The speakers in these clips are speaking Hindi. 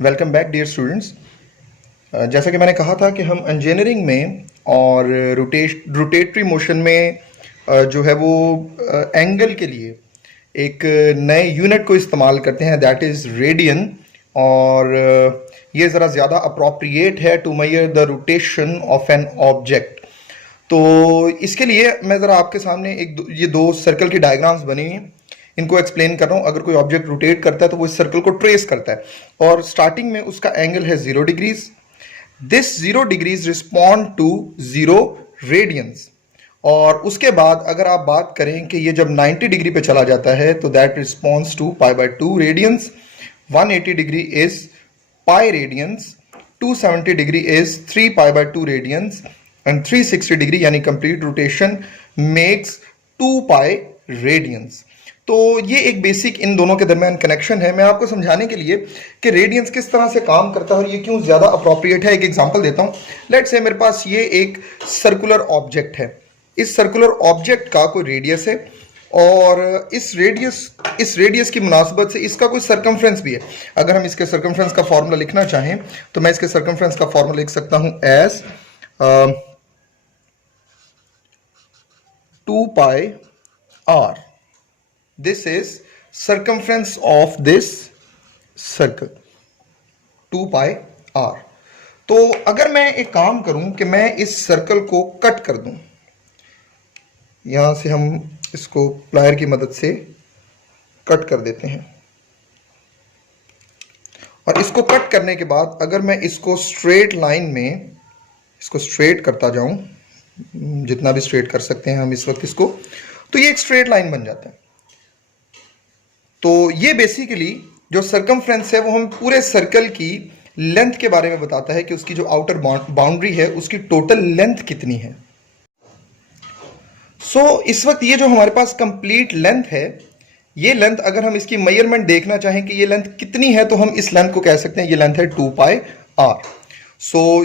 Welcome back dear students. जैसा कि मैंने कहा था कि हम इंजीनियरिंग में और रोटेटरी मोशन में जो है वो एंगल के लिए एक नए यूनिट को इस्तेमाल करते हैं, दैट इज़ रेडियन। और ये ज़रा ज़्यादा अप्रोप्रिएट है to measure the rotation of an object. तो इसके लिए मैं ज़रा आपके सामने ये दो सर्कल की डायग्राम्स बनी हैं, इनको एक्सप्लेन कर रहा हूं। अगर कोई ऑब्जेक्ट रोटेट करता है तो वो इस सर्कल को ट्रेस करता है और स्टार्टिंग में उसका एंगल है 0 degrees. This 0 degrees respond to 0 radians. और उसके बाद अगर आप बात करें कि ये जब 90 डिग्री पे चला जाता है तो that responds to π/2 radians. 180 degree is pi radians, 270 degree is 3 π/2 radians and 360 degree यानी complete rotation makes 2 pi radians. तो ये एक बेसिक इन दोनों के दरमियान कनेक्शन है। मैं आपको समझाने के लिए कि रेडियंस किस तरह से काम करता है और ये क्यों ज्यादा अप्रोप्रिएट है, एक एग्जांपल देता हूं। लेट्स से मेरे पास ये एक सर्कुलर ऑब्जेक्ट है। इस सर्कुलर ऑब्जेक्ट का कोई रेडियस है और इस रेडियस की मुनासबत से इसका कोई सरकमफ्रेंस भी है। अगर हम इसके सरकमफ्रेंस का फॉर्मूला लिखना चाहें तो मैं इसके सरकमफ्रेंस का फॉर्मूला लिख सकता हूं as 2 pi r। This is circumference of this circle, 2 pi r। तो अगर मैं एक काम करूं कि मैं इस सर्कल को कट कर दूं, यहां से हम इसको प्लायर की मदद से कट कर देते हैं और इसको कट करने के बाद अगर मैं इसको स्ट्रेट लाइन में इसको स्ट्रेट करता जाऊं, जितना भी स्ट्रेट कर सकते हैं हम इस वक्त इसको, तो ये एक स्ट्रेट लाइन बन जाता है। तो ये बेसिकली जो सरकमफ्रेंस है वो हम पूरे सर्कल की लेंथ के बारे में बताता है कि उसकी जो आउटर बाउंड्री है उसकी टोटल लेंथ कितनी है। इस वक्त ये जो हमारे पास कंप्लीट लेंथ है, ये लेंथ अगर हम इसकी मेजरमेंट देखना चाहें कि ये लेंथ कितनी है तो हम इस लेंथ को कह सकते हैं ये लेंथ है 2 पाई r।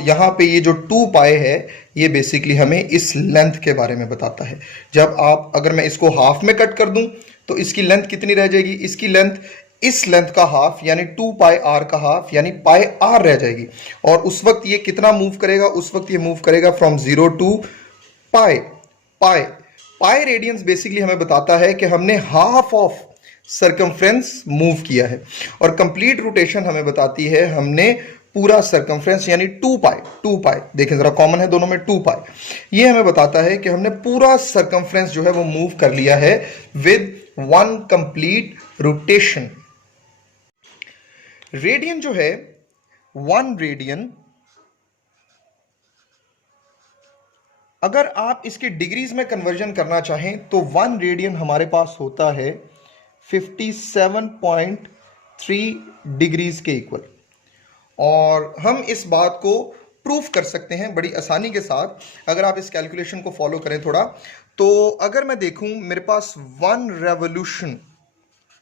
यहां पे ये जो 2 पाई है ये बेसिकली हमें इस लेंथ के बारे में बताता है। जब आप अगर मैं इसको हाफ में कट कर दूं तो इसकी लेंथ कितनी रह जाएगी, इसकी लेंथ इस लेंथ का हाफ यानी 2 पाई r का हाफ यानी पाई r रह जाएगी। और उस वक्त ये कितना मूव करेगा, उस वक्त ये मूव करेगा from 0 to pi. Pi radians basically हमें बताता है कि हमने हाफ ऑफ सरकमफ्रेंस मूव किया है और कंप्लीट रोटेशन हमें बताती है हमने पूरा सरकमफ्रेंस यानी 2 पाई देखें जरा कॉमन है दोनों में 2 पाई। ये हमें बताता है कि हमने पूरा सरकमफ्रेंस जो है वो मूव कर लिया है विद 1 कंप्लीट रोटेशन। रेडियन जो है 1 रेडियन, अगर आप इसके डिग्रीज में कन्वर्जन करना चाहें तो 1 रेडियन हमारे पास होता है 57.3 डिग्रीज के इक्वल। और हम इस बात को प्रूफ कर सकते हैं बड़ी आसानी के साथ अगर आप इस कैलकुलेशन को फॉलो करें थोड़ा। तो अगर मैं देखूं मेरे पास 1 रेवोल्यूशन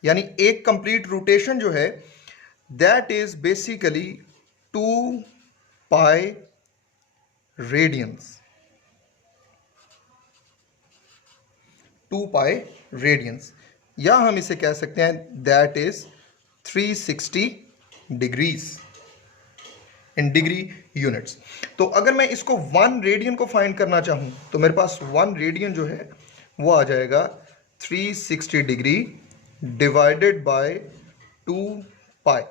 यानी एक कंप्लीट रोटेशन जो है that is basically 2 pi radiance. 2 pi radiance या हम इसे कह सकते हैं that is 360 degrees in degree units. तो अगर मैं इसको 1 रेडियन को फाइंड करना चाहूं तो मेरे पास 1 रेडियन जो है वो आ जाएगा 360 डिग्री डिवाइडेड बाय 2 पाई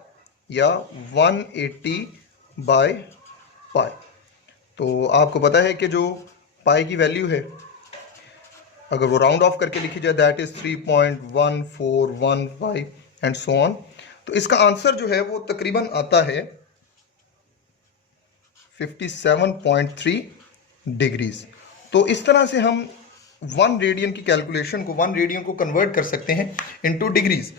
या 180 बाय पाई। तो आपको पता है कि जो पाई की वैल्यू है अगर वो राउंड ऑफ करके लिखी जाए that is 3.1415 and so on. तो इसका आंसर जो है वो तकरीबन आता है 57.3 डिग्रीज। तो इस तरह से हम 1 रेडियन की कैलकुलेशन को 1 रेडियन को कन्वर्ट कर सकते हैं इनटू डिग्रीज।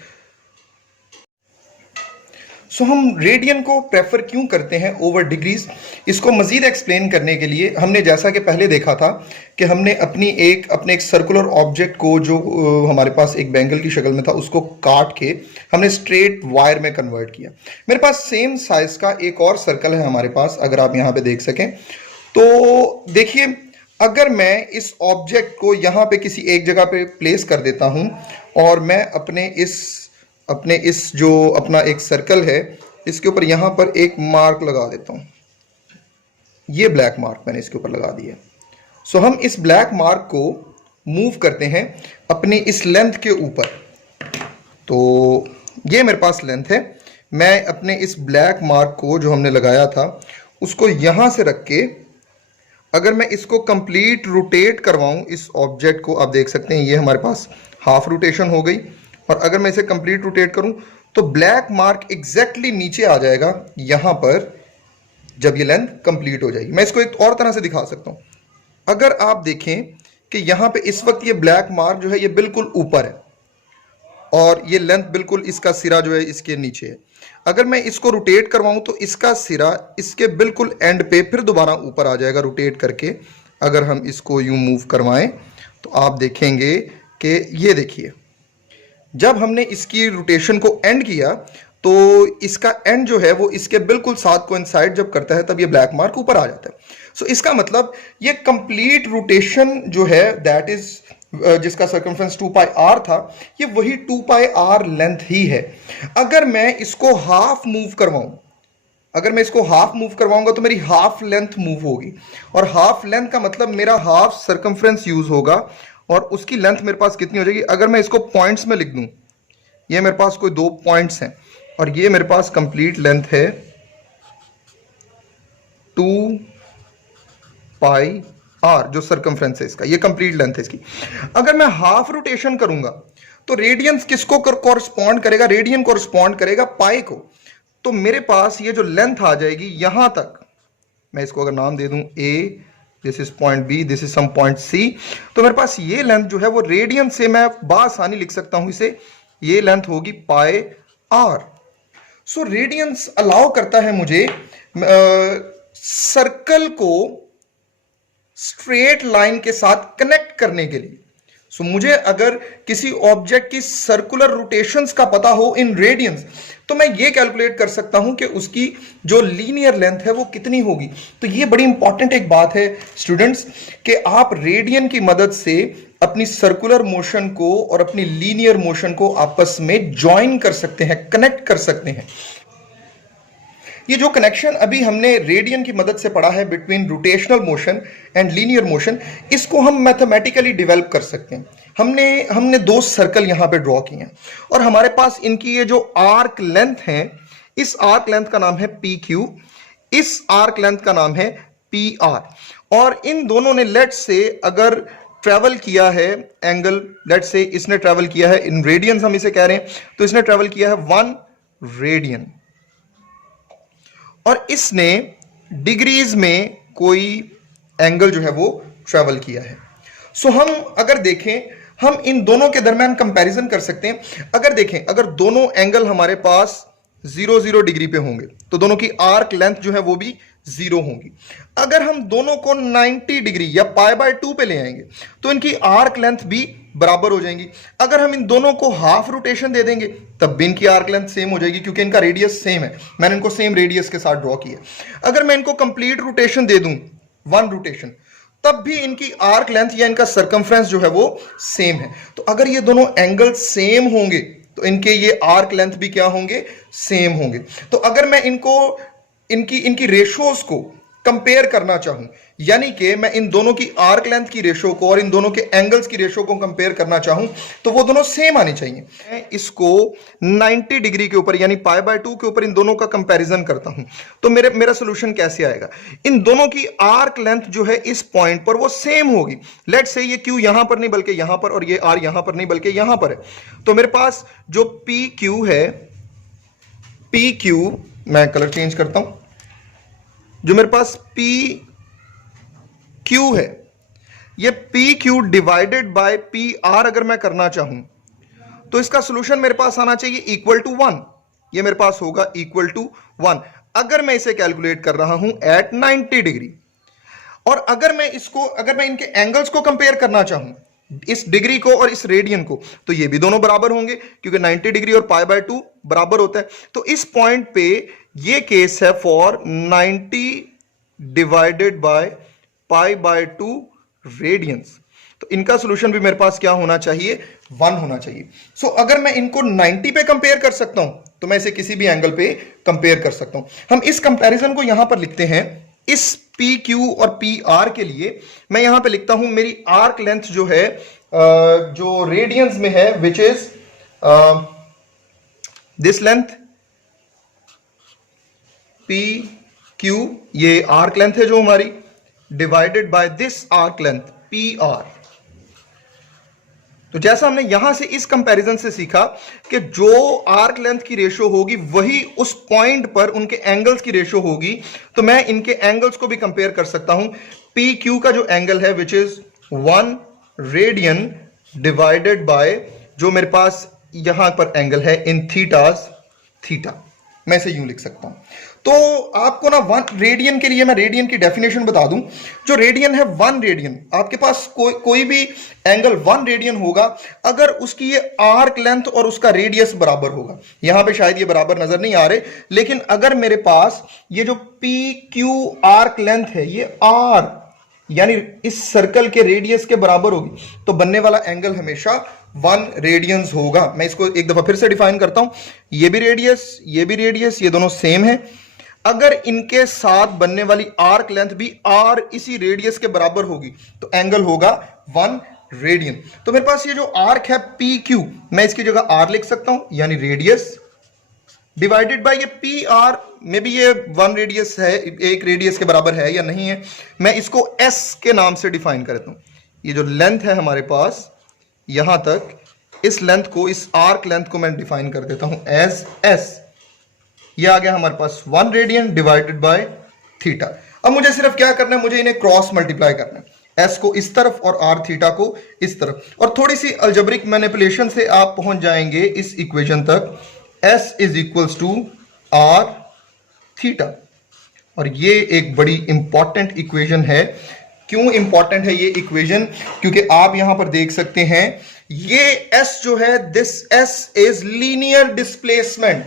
हम रेडियन को प्रेफर क्यों करते हैं ओवर डिग्रीज, इसको मजीद एक्सप्लेन करने के लिए हमने जैसा कि पहले देखा था कि हमने अपने एक सर्कुलर ऑब्जेक्ट को जो हमारे पास एक बैंगल की शक्ल में था उसको काट के हमने स्ट्रेट वायर में कन्वर्ट किया। मेरे पास सेम साइज का एक और सर्कल है हमारे पास, अगर आप यहाँ पे देख सकें तो देखिए अगर मैं इस ऑब्जेक्ट को यहाँ पे किसी एक जगह पे प्लेस कर देता हूँ और मैं अपने इस जो अपना एक सर्कल है इसके ऊपर यहां पर एक मार्क लगा देता हूं। ये ब्लैक मार्क मैंने इसके ऊपर लगा दिया। सो हम इस ब्लैक मार्क को मूव करते हैं अपनी इस लेंथ के ऊपर। तो ये मेरे पास लेंथ है, मैं अपने इस ब्लैक मार्क को जो हमने लगाया था उसको यहां से रख के अगर मैं इसको कंप्लीट रोटेट करवाऊं इस ऑब्जेक्ट को, आप देख सकते हैं ये हमारे पास हाफ रोटेशन हो गई। और अगर मैं इसे कंप्लीट रोटेट करूं तो ब्लैक मार्क एग्जैक्टली नीचे आ जाएगा यहां पर जब ये लेंथ कंप्लीट हो जाएगी। मैं इसको एक और तरह से दिखा सकता हूं। अगर आप देखें कि यहां पे इस वक्त ये ब्लैक मार्क जो है ये बिल्कुल ऊपर है और ये लेंथ बिल्कुल इसका सिरा जो है इसके नीचे है। अगर मैं इसको रोटेट करवाऊं तो इसका सिरा इसके बिल्कुल एंड पे फिर दोबारा ऊपर आ जाएगा रोटेट करके। अगर हम इसको यूं मूव करवाएं तो आप देखेंगे कि ये देखिए, जब हमने इसकी रोटेशन को एंड किया तो इसका एंड जो है वो इसके बिल्कुल साथ कोइंसाइड जब करता है तब ये ब्लैक मार्क ऊपर आ जाता है। सो इसका मतलब ये कंप्लीट रोटेशन जो है दैट इज जिसका सर्कमफ्रेंस 2 पाई आर था, ये वही 2 पाई आर लेंथ ही है। अगर मैं इसको हाफ मूव करवाऊं, अगर मैं इसको हाफ मूव करवाऊंगा तो मेरी हाफ लेंथ मूव होगी और हाफ लेंथ का मतलब मेरा हाफ सर्कमफ्रेंस यूज होगा और उसकी लेंथ मेरे पास कितनी हो जाएगी। अगर मैं इसको पॉइंट्स में लिख दूं, ये मेरे पास कोई 2 पॉइंट्स हैं और ये मेरे पास कंप्लीट लेंथ है 2 पाई आर, जो सर्कमफ्रेंस है इसका, ये कंप्लीट लेंथ है इसकी। अगर मैं हाफ रोटेशन करूंगा तो रेडियंस किसको कॉरस्पॉन्ड करेगा? रेडियन कॉरस्पॉन्ड करेगा पाई को। तो मेरे पास ये जो लेंथ आ जाएगी यहां तक, मैं इसको अगर नाम दे दूं A, this is point B, this is some point C, तो मेरे पास ये लेंथ जो है वो रेडियन से मैं बासानी लिख सकता हूं इसे, ये लेंथ होगी पाई आर। सो रेडियंस अलाउ करता है मुझे सर्कल को स्ट्रेट लाइन के साथ कनेक्ट करने के लिए। सो मुझे अगर किसी ऑब्जेक्ट की सर्कुलर रोटेशंस का पता हो इन रेडियंस तो मैं ये कैलकुलेट कर सकता हूं कि उसकी जो लीनियर लेंथ है वो कितनी होगी। तो ये बड़ी इंपॉर्टेंट एक बात है स्टूडेंट्स कि आप रेडियन की मदद से अपनी सर्कुलर मोशन को और अपनी लीनियर मोशन को आपस में ज्वाइन कर सकते हैं, कनेक्ट कर सकते हैं। ये जो कनेक्शन अभी हमने रेडियन की मदद से पढ़ा है between rotational motion and linear motion, इसको हम मैथमेटिकली डेवलप कर सकते हैं। हमने 2 सर्कल यहां पे ड्रॉ किए हैं और हमारे पास इनकी ये जो आर्क लेंथ है, इस आर्क लेंथ का नाम है पी क्यू, इस आर्क लेंथ का नाम है पी आर। और इन दोनों ने लेट से अगर ट्रेवल किया है एंगल, लेट से इसने ट्रेवल किया है इन रेडियंस हम इसे कह रहे हैं, तो इसने ट्रेवल किया है 1 रेडियन और इसने डिग्रीज में कोई एंगल जो है वो ट्रेवल किया है। सो हम अगर देखें, हम इन दोनों के दरमियान कंपैरिजन कर सकते हैं। अगर देखें, अगर दोनों एंगल हमारे पास 0 डिग्री पे होंगे तो दोनों की आर्क लेंथ जो है वो भी 0 होंगी। अगर हम दोनों को 90 डिग्री या π/2 पे ले आएंगे तो इनकी आर्क लेंथ भी बराबर हो जाएंगी। अगर हम इन दोनों को हाफ रोटेशन दे देंगे तब भी इनकी आर्क लेंथ सेम हो जाएगी क्योंकि इनका रेडियस सेम है, मैंने इनको सेम रेडियस के साथ ड्रॉ किया। अगर मैं इनको कंप्लीट रोटेशन दे दूं 1 रोटेशन, तब भी इनकी आर्क लेंथ या इनका सर्कमफ्रेंस जो है वो सेम है। तो अगर ये दोनों एंगल सेम होंगे तो इनके ये आर्क लेंथ भी क्या होंगे? सेम होंगे। तो अगर मैं इनकी रेशोज को कंपेयर करना चाहूं, यानी कि मैं इन दोनों की आर्क लेंथ की रेशो को और इन दोनों के एंगल्स की रेशो को कंपेयर करना चाहूं तो वो दोनों सेम आनी चाहिए। मैं इसको 90 डिग्री के ऊपर यानी π/2 के ऊपर इन दोनों का कंपैरिजन करता हूं तो मेरा सोल्यूशन कैसे आएगा? इन दोनों की आर्क लेंथ जो है इस पॉइंट पर वो सेम होगी। लेट्स से ये Q यहां पर नहीं बल्कि यहां पर और ये R यहां पर नहीं बल्कि यहां पर है। तो मेरे पास जो PQ है, PQ, मैं कलर चेंज करता हूं, जो मेरे पास PQ है, ये PQ डिवाइडेड बाय PR अगर मैं करना चाहूं तो इसका सॉल्यूशन मेरे पास आना चाहिए इक्वल टू 1। ये मेरे पास होगा इक्वल टू 1 अगर मैं इसे कैलकुलेट कर रहा हूं एट 90 डिग्री। और अगर मैं इनके एंगल्स को कंपेयर करना चाहूं, इस डिग्री को और इस रेडियन को, तो ये भी दोनों बराबर होंगे क्योंकि 90 डिग्री और π/2 बराबर होता है। तो इस पॉइंट पे ये केस है फॉर 90 डिवाइडेड बाय π/2 रेडियंस। तो इनका सोल्यूशन भी मेरे पास क्या होना चाहिए, 1 होना चाहिए। सो अगर मैं इनको 90 पे कंपेयर कर सकता हूं तो मैं इसे किसी भी एंगल पे कंपेयर कर सकता हूं। हम इस कंपैरिजन को यहां पर लिखते हैं, इस पी क्यू और पी आर के लिए मैं यहां पे लिखता हूं मेरी आर्क लेंथ जो है जो रेडियंस में है, which is this length P Q, ये आर्क लेंथ है जो हमारी, divided by this arc length P R. तो जैसा हमने यहां से इस कंपैरिजन से सीखा कि जो आर्क लेंथ की रेशो होगी वही उस पॉइंट पर उनके एंगल्स की रेशो होगी, तो मैं इनके एंगल्स को भी कंपेयर कर सकता हूं। पी क्यू का जो एंगल है which is 1 radian divided by जो मेरे पास यहां पर एंगल है इन थीटास, थीटा, मैं इसे यूं लिख सकता हूं। तो आपको ना 1 रेडियन के लिए मैं रेडियन की डेफिनेशन बता दूं। जो रेडियन है 1 रेडियन, आपके पास कोई भी एंगल 1 रेडियन होगा अगर उसकी ये आर्क लेंथ और उसका रेडियस बराबर होगा। यहां पे शायद ये बराबर नजर नहीं आ रहे, लेकिन अगर मेरे पास ये जो पी क्यू आर्क लेंथ है ये आर यानी इस सर्कल के रेडियस के बराबर होगी तो बनने वाला एंगल हमेशा 1 रेडियंस होगा। मैं इसको एक दफा फिर से डिफाइन करता हूं, ये भी रेडियस, ये भी रेडियस, ये दोनों सेम है। अगर इनके साथ बनने वाली आर्क लेंथ भी आर इसी रेडियस के बराबर होगी तो एंगल होगा 1 रेडियन। तो मेरे पास ये जो आर्क है पी क्यू, मैं इसकी जगह आर लिख सकता हूं यानी रेडियस, डिवाइडेड बाय ये पी आर में भी ये 1 रेडियस है, एक रेडियस के बराबर है या नहीं है, मैं इसको एस के नाम से डिफाइन करता हूं। ये जो लेंथ है हमारे पास यहां तक, इस लेंथ को, इस आर्क लेंथ को मैं डिफाइन कर देता हूं एज एस। ये आ गया हमारे पास 1 रेडियन डिवाइडेड बाय थीटा। अब मुझे सिर्फ क्या करना है, मुझे इन्हें क्रॉस मल्टीप्लाई करना है, एस को इस तरफ और आर थीटा को इस तरफ, और थोड़ी सी अल्जेब्रिक मैनिपुलेशन से आप पहुंच जाएंगे इस इक्वेशन तक, S is equals to R theta. और ये एक बड़ी इंपॉर्टेंट इक्वेशन है। क्यों इंपॉर्टेंट है ये इक्वेशन? क्योंकि आप यहां पर देख सकते हैं ये एस जो है, this S is linear displacement,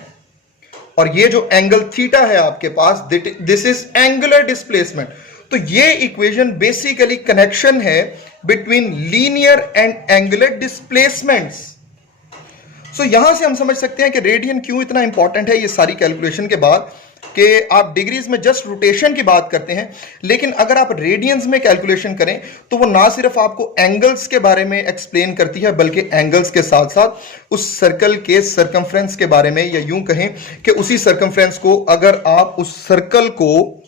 और ये जो एंगल थीटा है आपके पास, दिस इज एंगुलर डिस्प्लेसमेंट। तो ये इक्वेशन बेसिकली कनेक्शन है between linear and angular displacements. So यहां से हम समझ सकते हैं कि रेडियन क्यों इतना इंपॉर्टेंट है। ये सारी कैलकुलेशन के बाद कि आप डिग्रीज में जस्ट रोटेशन की बात करते हैं, लेकिन अगर आप रेडियंस में कैलकुलेशन करें तो वो ना सिर्फ आपको एंगल्स के बारे में एक्सप्लेन करती है, बल्कि एंगल्स के साथ साथ उस सर्कल के सर्कमफ्रेंस के बारे में, या यूं कहें कि उसी सर्कमफ्रेंस को अगर आप उस सर्कल को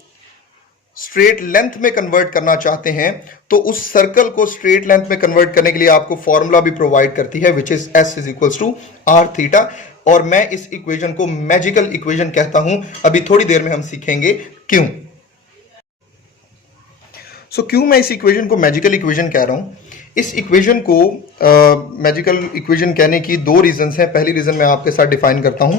स्ट्रेट लेंथ में कन्वर्ट करना चाहते हैं तो उस सर्कल को स्ट्रेट लेंथ में कन्वर्ट करने के लिए आपको फॉर्मूला भी प्रोवाइड करती है, which is S is equals to R theta. और मैं इस इक्वेशन को मैजिकल इक्वेशन कहता हूं। अभी थोड़ी देर में हम सीखेंगे क्यों। क्यों मैं इस इक्वेशन को मैजिकल इक्वेशन कह रहा हूं? इस इक्वेशन को मैजिकल इक्वेशन कहने की 2 रीजंस हैं। पहली रीजन मैं आपके साथ डिफाइन करता हूं।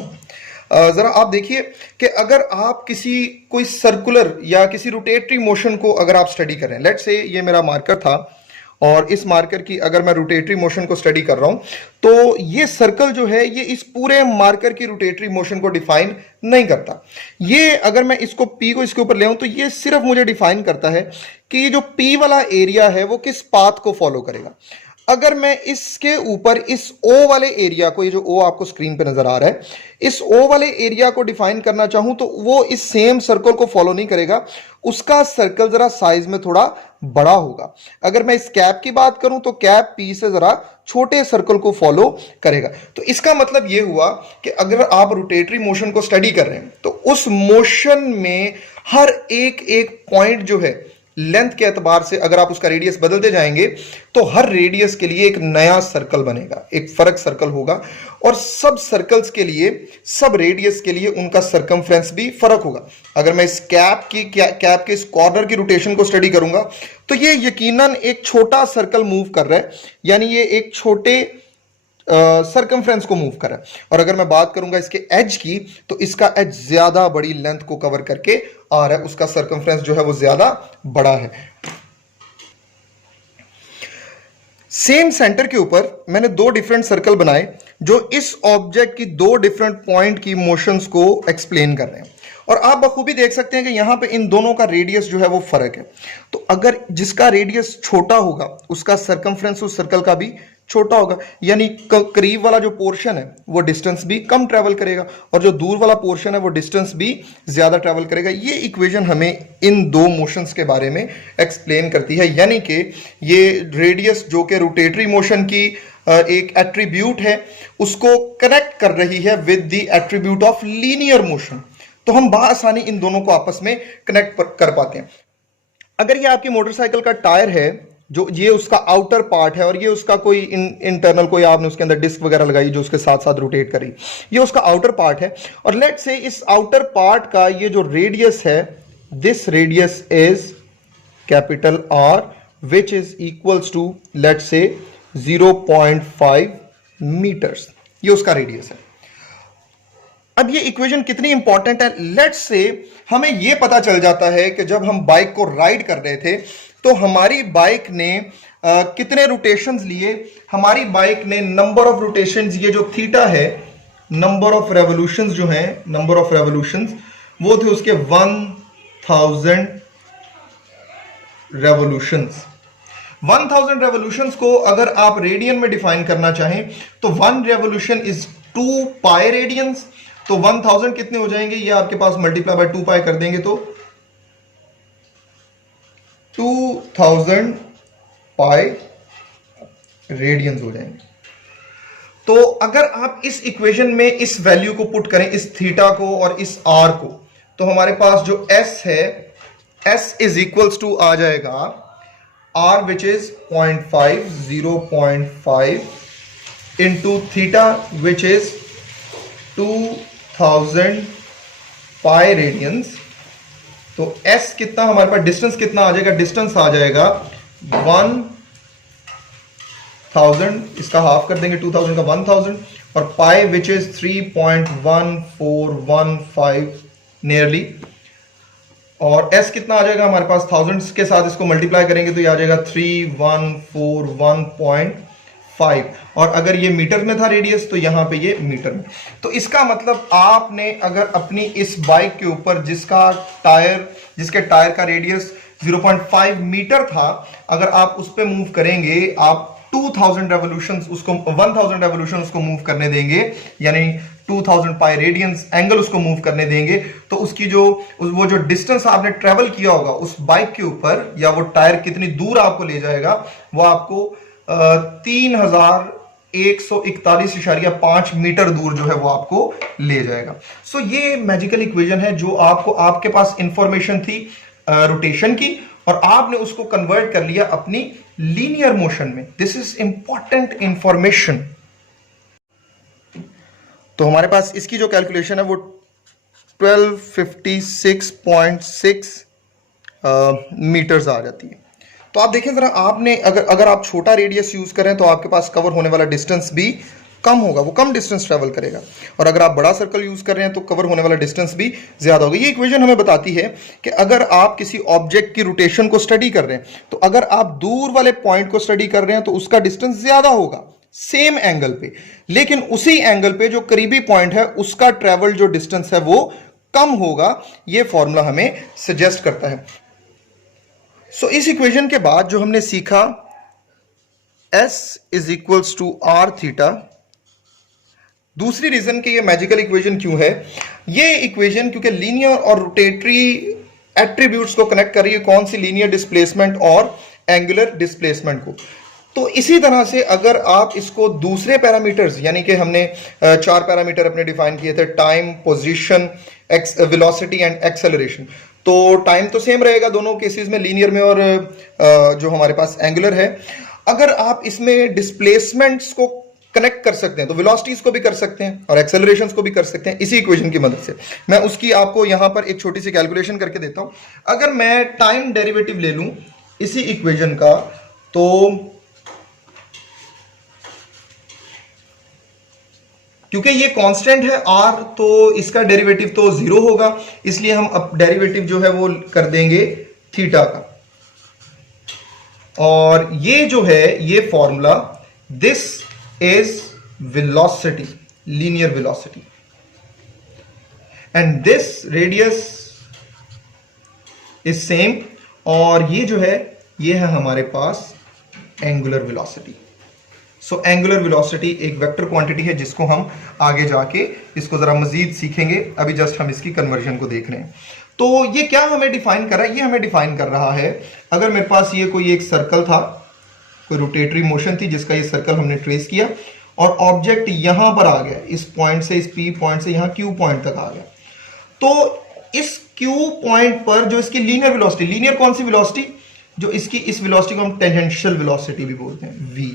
जरा आप देखिए कि अगर आप कोई सर्कुलर या किसी रोटेटरी मोशन को अगर आप स्टडी करें, लेट्स से ये मेरा मार्कर था और इस मार्कर की अगर मैं रोटेटरी मोशन को स्टडी कर रहा हूं तो ये सर्कल जो है ये इस पूरे मार्कर की रोटेटरी मोशन को डिफाइन नहीं करता। ये अगर मैं इसको P को इसके ऊपर ले आऊं तो ये सिर्फ मुझे डिफाइन करता है कि ये जो P वाला एरिया है वो किस पाथ को फॉलो करेगा। अगर मैं इसके ऊपर इस O वाले एरिया को, ये जो O आपको स्क्रीन पे नजर आ रहा है, इस O वाले एरिया को डिफाइन करना चाहूं तो वो इस सेम सर्कल को फॉलो नहीं करेगा, उसका सर्कल जरा साइज में थोड़ा बड़ा होगा। अगर मैं इस कैप की बात करूं तो कैप P से जरा छोटे सर्कल को फॉलो करेगा। तो इसका मतलब ये हुआ कि अगर आप रोटेटरी मोशन को स्टडी कर रहे हैं तो उस मोशन में हर एक पॉइंट जो है लेंथ के एतबार से अगर आप उसका रेडियस बदलते जाएंगे तो हर रेडियस के लिए एक नया सर्कल बनेगा, एक फर्क सर्कल होगा, और सब सर्कल्स के लिए, सब रेडियस के लिए उनका सर्कमफ्रेंस भी फर्क होगा। अगर मैं इस कैप के इस कॉर्नर की रोटेशन को स्टडी करूंगा तो ये यकीनन एक छोटा सर्कल मूव कर रहा है, यानी ये एक छोटे सर्कमफ्रेंस को मूव कर रहा है। और अगर मैं बात करूंगा इसके एज की तो इसका एज ज्यादा बड़ी लेंथ को कवर करके आ रहा है, उसका सर्कमफ्रेंस जो है वो ज्यादा बड़ा है। सेम सेंटर के ऊपर मैंने 2 डिफरेंट सर्कल बनाए जो इस ऑब्जेक्ट की 2 डिफरेंट पॉइंट की मोशंस को एक्सप्लेन कर रहे हैं। और आप बखूबी देख सकते हैं कि यहां पे इन दोनों का रेडियस जो है वो फर्क है। तो अगर जिसका रेडियस छोटा होगा उसका सरकमफ्रेंस उस सर्कल का भी छोटा होगा, यानी करीब वाला जो पोर्शन है वो डिस्टेंस भी कम ट्रेवल करेगा और जो दूर वाला पोर्शन है वो डिस्टेंस भी ज्यादा ट्रेवल करेगा। ये इक्वेशन हमें इन दो मोशंस के बारे में एक्सप्लेन करती है, यानी कि ये रेडियस जो कि रोटेटरी मोशन की एक एट्रीब्यूट है उसको कनेक्ट कर रही है with the attribute of linear motion. तो हम बआसानी इन दोनों को आपस में कनेक्ट कर पाते हैं। अगर ये आपकी मोटरसाइकिल का टायर है, जो ये उसका आउटर पार्ट है और ये उसका कोई इंटरनल कोई आपने उसके अंदर डिस्क वगैरह लगाई जो उसके साथ साथ रोटेट करी, ये उसका आउटर पार्ट है। और लेट्स से इस आउटर पार्ट का ये जो रेडियस है, this radius is capital R which is equals to let's say 0.5 metres, ये उसका रेडियस है। अब ये इक्वेशन कितनी इंपॉर्टेंट है, लेट्स से हमें ये पता चल जाता है कि जब हम बाइक को राइड कर रहे थे तो हमारी बाइक ने कितने रोटेशंस लिए। हमारी बाइक ने नंबर ऑफ रोटेशंस, ये जो थीटा है, नंबर ऑफ रेवोल्यूशंस जो हैं, नंबर ऑफ रेवोल्यूशंस वो थे उसके 1000 रेवोल्यूशंस। 1000 रेवोल्यूशंस को अगर आप रेडियन में डिफाइन करना चाहें तो 1 रेवोल्यूशन इज 2 पाई रेडियंस। तो 1000 कितने हो जाएंगे, ये आपके पास मल्टीप्लाई बाय 2 पाई कर देंगे तो 2000 पाई रेडियंस हो जाएंगे। तो अगर आप इस इक्वेशन में इस वैल्यू को पुट करें, इस थीटा को और इस आर को, तो हमारे पास जो एस है, एस इज इक्वल्स टू आ जाएगा R which is 0.5 into theta which is 2000 pi radians. तो s कितना हमारे पास, डिस्टेंस कितना आ जाएगा, डिस्टेंस आ जाएगा 1000, इसका हाफ कर देंगे 2000 का 1000, और पाई विच इज 3.1415 नियरली, और s कितना आ जाएगा हमारे पास, थाउजेंड्स के साथ इसको मल्टीप्लाई करेंगे तो ये आ जाएगा 3141.5, और अगर ये मीटर में था रेडियस तो यहां पे ये मीटर में। तो इसका मतलब आपने अगर अपनी इस बाइक के ऊपर जिसके टायर का रेडियस 0.5 मीटर था, अगर आप उस पे मूव करेंगे, आप 1000 रेवोल्यूशंस उसको 1000 रेवोल्यूशन उसको मूव करने देंगे, यानी 2000 पाई रेडियंस एंगल उसको मूव करने देंगे, तो उसकी वो जो डिस्टेंस आपने ट्रेवल किया होगा उस बाइक के ऊपर, या वो टायर कितनी दूर आपको ले जाएगा, वो आपको 3141.5 मीटर दूर जो है वो आपको ले जाएगा। सो ये मैजिकल इक्वेशन है जो आपके पास इंफॉर्मेशन थी रोटेशन की, और आपने उसको कन्वर्ट कर लिया अपनी लीनियर मोशन में। This is important information. तो हमारे पास इसकी जो कैलकुलेशन है वो 1256.6 मीटर्स आ जाती है। तो आप देखें जरा, आपने अगर आप छोटा रेडियस यूज करें तो आपके पास कवर होने वाला डिस्टेंस भी कम होगा, वो कम डिस्टेंस ट्रेवल करेगा, और अगर आप बड़ा सर्कल यूज कर रहे हैं तो कवर होने वाला डिस्टेंस भी ज्यादा होगा। ये इक्वेशन हमें बताती है कि अगर आप किसी ऑब्जेक्ट की रोटेशन को स्टडी कर रहे हैं, तो अगर आप दूर वाले पॉइंट को स्टडी कर रहे हैं तो उसका डिस्टेंस ज्यादा होगा सेम एंगल पे, लेकिन उसी एंगल पे जो करीबी पॉइंट है उसका ट्रेवल जो डिस्टेंस है वो कम होगा। ये फॉर्मूला हमें सजेस्ट करता है। सो इस इक्वेशन के बाद जो हमने सीखा, S is equals to R theta. दूसरी रीजन कि ये मैजिकल इक्वेशन क्यों है, ये इक्वेशन क्योंकि लीनियर और रोटेटरी एट्रीब्यूट्स को कनेक्ट कर रही है। कौन सी, लीनियर डिस्प्लेसमेंट और एंगुलर डिस्प्लेसमेंट को। तो इसी तरह से अगर आप इसको दूसरे पैरामीटर्स, यानी कि हमने 4 पैरामीटर अपने डिफाइन किए थे, time, position, velocity and acceleration. तो टाइम तो सेम रहेगा दोनों केसेस में, लीनियर में और जो हमारे पास एंगुलर है। अगर आप इसमें डिस्प्लेसमेंट्स को कनेक्ट कर सकते हैं तो वेलोसिटीज को भी कर सकते हैं और एक्सेलरेशंस को भी कर सकते हैं इसी इक्वेशन की मदद से। मैं उसकी आपको यहां पर एक छोटी सी कैलकुलेशन करके देता हूं। अगर मैं टाइम डेरिवेटिव ले लूं इसी इक्वेशन का, तो क्योंकि ये कांस्टेंट है r, तो इसका डेरिवेटिव तो 0 होगा, इसलिए हम अब डेरिवेटिव जो है वो कर देंगे थीटा का। और ये जो है ये formula, this is velocity, linear velocity. And this radius is same, और ये जो है ये है हमारे पास angular velocity. So angular velocity एक वेक्टर क्वांटिटी है जिसको हम आगे जाके इसको जरा मजीद सीखेंगे, अभी जस्ट हम इसकी कन्वर्जन को देख रहे हैं। तो ये क्या हमें डिफाइन कर रहा है? ये हमें डिफाइन कर रहा है, अगर मेरे पास ये कोई एक सर्कल था, कोई रोटेटरी मोशन थी जिसका ये सर्कल हमने ट्रेस किया और ऑब्जेक्ट यहां पर आ गया, इस पॉइंट से, इस P पॉइंट से यहां Q पॉइंट तक आ गया, तो इस Q पॉइंट पर जो इसकी लीनियर वेलोसिटी, लीनियर कौन सी वेलोसिटी? जो इसकी इस वेलोसिटी को हम टेंजेंशियल वेलोसिटी भी बोलते हैं, V,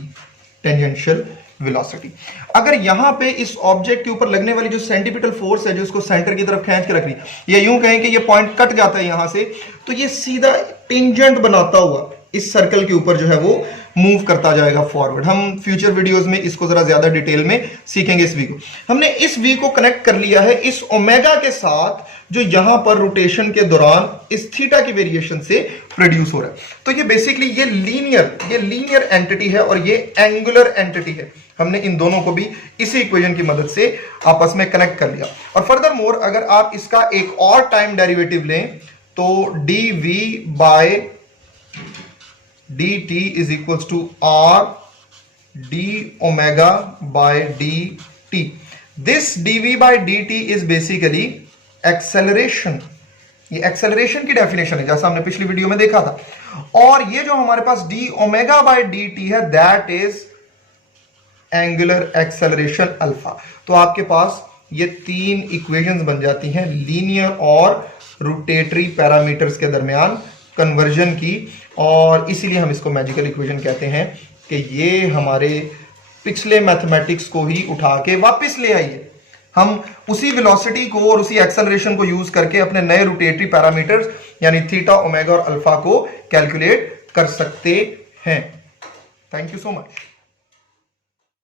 टेंजेंशियल वेलोसिटी। अगर यहां पे इस ऑब्जेक्ट के ऊपर लगने वाली जो सेंटीपिटल फोर्स है जो इसको सेंटर की तरफ खींच के रख रही है, या यूं कहें कि ये पॉइंट कट जाता है यहां से, तो ये सीधा टेंजेंट बनाता हुआ इस सर्कल के ऊपर जो है वो मूव करता जाएगा फॉरवर्ड। हम फ्यूचर वीडियोस में इसको जरा ज्यादा डिटेल में सीखेंगे इस वी को। हमने इस वी को कनेक्ट कर लिया है इस ओमेगा के साथ जो यहां पर रोटेशन के दौरान इस थीटा की वेरिएशन से प्रोड्यूस हो रहा है। तो ये बेसिकली ये लीनियर एंटिटी है और ये एंगुलर एंटिटी है। हमने इन दोनों को भी इसी इक्वेशन की मदद से आपस में कनेक्ट कर लिया। और फर्दर मोर अगर आप इसका एक और टाइम डेरिवेटिव लें तो dv by dt is equals to r d omega by dt. This dv by dt is basically acceleration. ये एक्सेलरेशन की डेफिनेशन है जैसा हमने पिछली वीडियो में देखा था, और ये जो हमारे पास d ओमेगा बाय dt है that is angular acceleration alpha. तो आपके पास ये तीन इक्वेशंस बन जाती हैं लीनियर और रोटेटरी पैरामीटर्स के दरमियान कन्वर्जन की, और इसीलिए हम इसको मैजिकल इक्वेशन कहते हैं कि ये हमारे पिछले मैथमेटिक्स को ही उठा के वापस ले आइए। हम उसी वेलोसिटी को और उसी एक्सेलरेशन को यूज करके अपने नए रोटेटरी पैरामीटर्स यानी थीटा, ओमेगा और अल्फा को कैलकुलेट कर सकते हैं। Thank you so much.